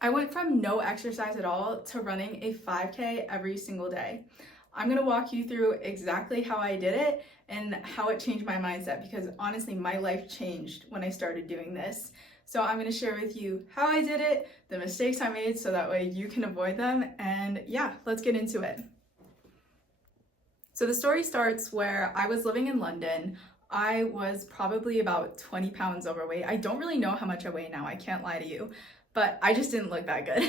I went from no exercise at all to running a 5K every single day. I'm gonna walk you through exactly how I did it and how it changed my mindset, because honestly, my life changed when I started doing this. So I'm gonna share with you how I did it, the mistakes I made, so that way you can avoid them, and yeah, let's get into it. So the story starts where I was living in London. I was probably about 20 pounds overweight. I don't really know how much I weigh now, I can't lie to you, but I just didn't look that good.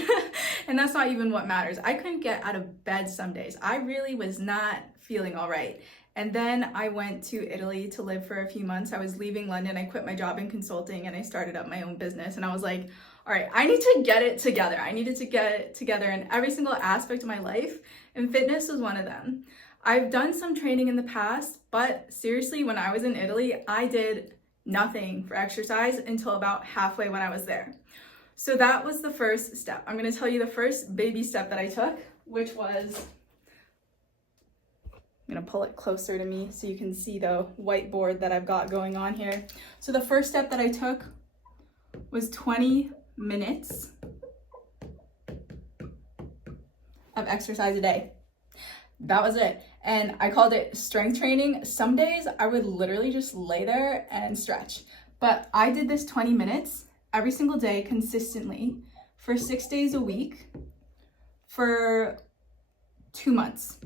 And that's not even what matters. I couldn't get out of bed some days. I really was not feeling all right. And then I went to Italy to live for a few months. I was leaving London. I quit my job in consulting and I started up my own business. And I was like, all right, I need to get it together. I needed to get it together in every single aspect of my life. And fitness was one of them. I've done some training in the past, but seriously, when I was in Italy, I did nothing for exercise until about halfway when I was there. So that was the first step. I'm gonna tell you the first baby step that I took, which was, I'm gonna pull it closer to me so you can see the whiteboard that I've got going on here. So the first step that I took was 20 minutes of exercise a day. That was it. And I called it strength training. Some days I would literally just lay there and stretch. But I did this 20 minutes every single day consistently for 6 days a week for 2 months.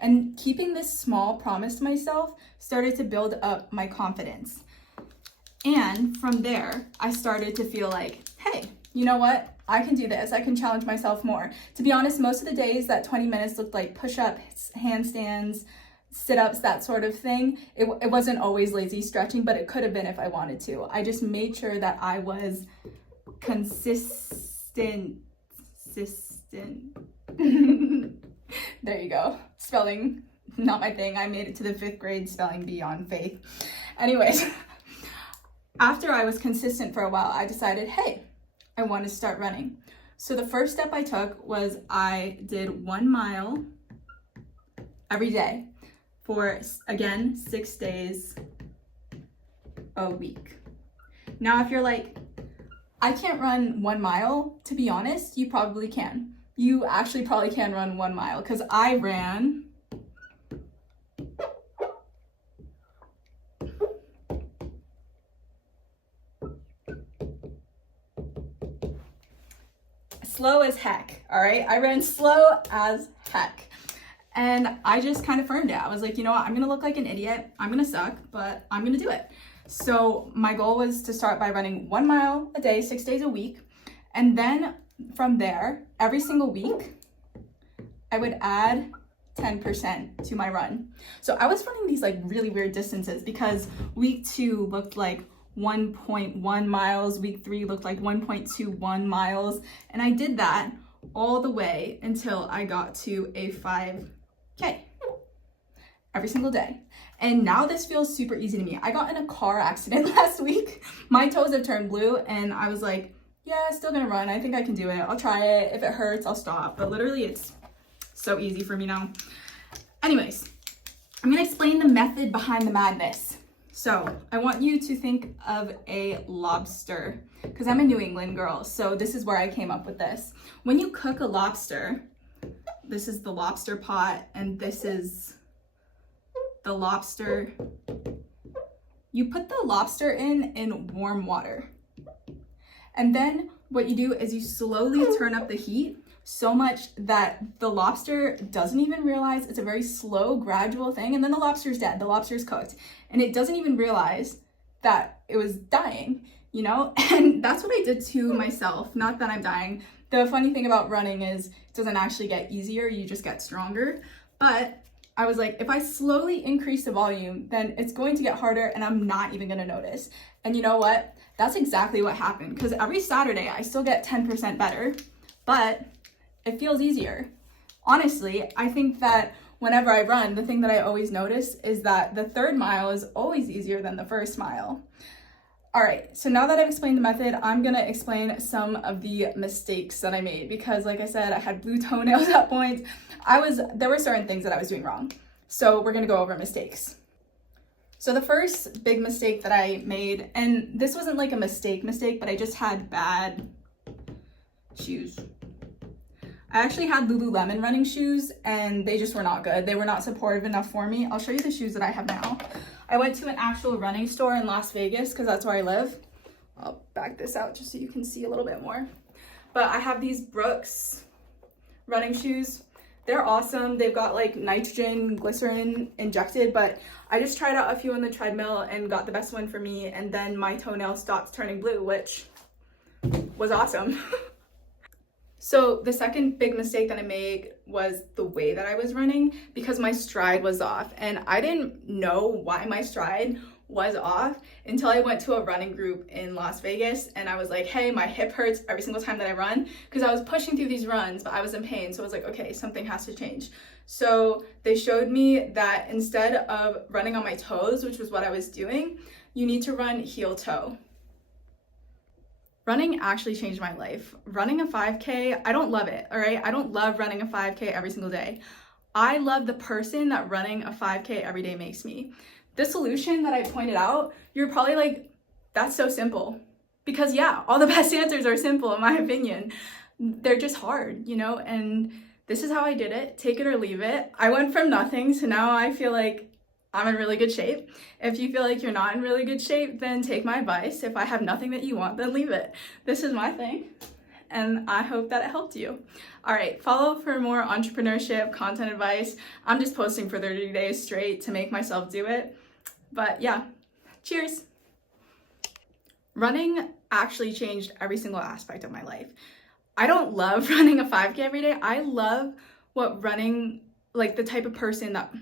And keeping this small promise to myself started to build up my confidence. And from there, I started to feel like, hey, you know what? I can do this. I can challenge myself more. To be honest, most of the days that 20 minutes looked like push-ups, handstands, sit-ups, that sort of thing. It wasn't always lazy stretching, but it could have been if I wanted to. I just made sure that I was consistent. There you go. Spelling, not my thing. I made it to the 5th grade spelling bee on faith. Anyways, after I was consistent for a while, I decided, hey, I want to start running. So the first step I took was I did 1 mile every day for, again, 6 days a week. Now, if you're like, I can't run 1 mile, to be honest, you probably can. You actually probably can run 1 mile, because I ran slow as heck, all right? I ran slow as heck. And I just kind of firmed it. I was like, you know what? I'm gonna look like an idiot. I'm gonna suck, but I'm gonna do it. So my goal was to start by running 1 mile a day, 6 days a week. And then from there, every single week, I would add 10% to my run. So I was running these like really weird distances, because week 2 looked like 1.1 miles, week 3 looked like 1.21 miles, and I did that all the way until I got to a 5K every single day. And now this feels super easy to me. I got in a car accident last week. My toes have turned blue, and I was like, yeah, still gonna run. I think I can do it. I'll try it. If it hurts, I'll stop. But literally, it's so easy for me now. Anyways, I'm gonna explain the method behind the madness. So I want you to think of a lobster, because I'm a New England girl, so this is where I came up with this. When you cook a lobster, this is the lobster pot, and this is the lobster. You put the lobster in warm water. And then what you do is you slowly turn up the heat so much that the lobster doesn't even realize. It's a very slow, gradual thing. And then the lobster's dead. The lobster's cooked. And it doesn't even realize that it was dying, you know? And that's what I did to myself. Not that I'm dying. The funny thing about running is it doesn't actually get easier. You just get stronger. But I was like, if I slowly increase the volume, then it's going to get harder and I'm not even going to notice. And you know what? That's exactly what happened, because every Saturday I still get 10% better, but it feels easier. Honestly, I think that whenever I run, the thing that I always notice is that the 3rd mile is always easier than the 1st mile. All right, so now that I've explained the method, I'm gonna explain some of the mistakes that I made, because like I said, I had blue toenails at points. There were certain things that I was doing wrong. So we're gonna go over mistakes. So the first big mistake that I made, and this wasn't like a mistake, but I just had bad shoes. I actually had Lululemon running shoes and they just were not good. They were not supportive enough for me. I'll show you the shoes that I have now. I went to an actual running store in Las Vegas because that's where I live. I'll back this out just so you can see a little bit more. But I have these Brooks running shoes. They're awesome. They've got like nitrogen, glycerin injected, but I just tried out a few on the treadmill and got the best one for me. And then my toenails stopped turning blue, which was awesome. So the second big mistake that I made was the way that I was running, because my stride was off. And I didn't know why my stride was off until I went to a running group in Las Vegas, and I was like, hey, my hip hurts every single time that I run, because I was pushing through these runs, but I was in pain. So I was like, okay, something has to change. So they showed me that instead of running on my toes, which was what I was doing, you need to run heel toe. Running actually changed my life. Running a 5K, I don't love it, all right? I don't love running a 5K every single day. I love the person that running a 5K every day makes me. The solution that I pointed out, you're probably like, that's so simple. Because yeah, all the best answers are simple in my opinion. They're just hard, you know? And this is how I did it. Take it or leave it. I went from nothing to now I feel like I'm in really good shape. If you feel like you're not in really good shape, then take my advice. If I have nothing that you want, then leave it. This is my thing, and I hope that it helped you. All right, follow for more entrepreneurship content advice. I'm just posting for 30 days straight to make myself do it. But yeah, cheers. Running actually changed every single aspect of my life. I don't love running a 5K every day. I love what running, like the type of person that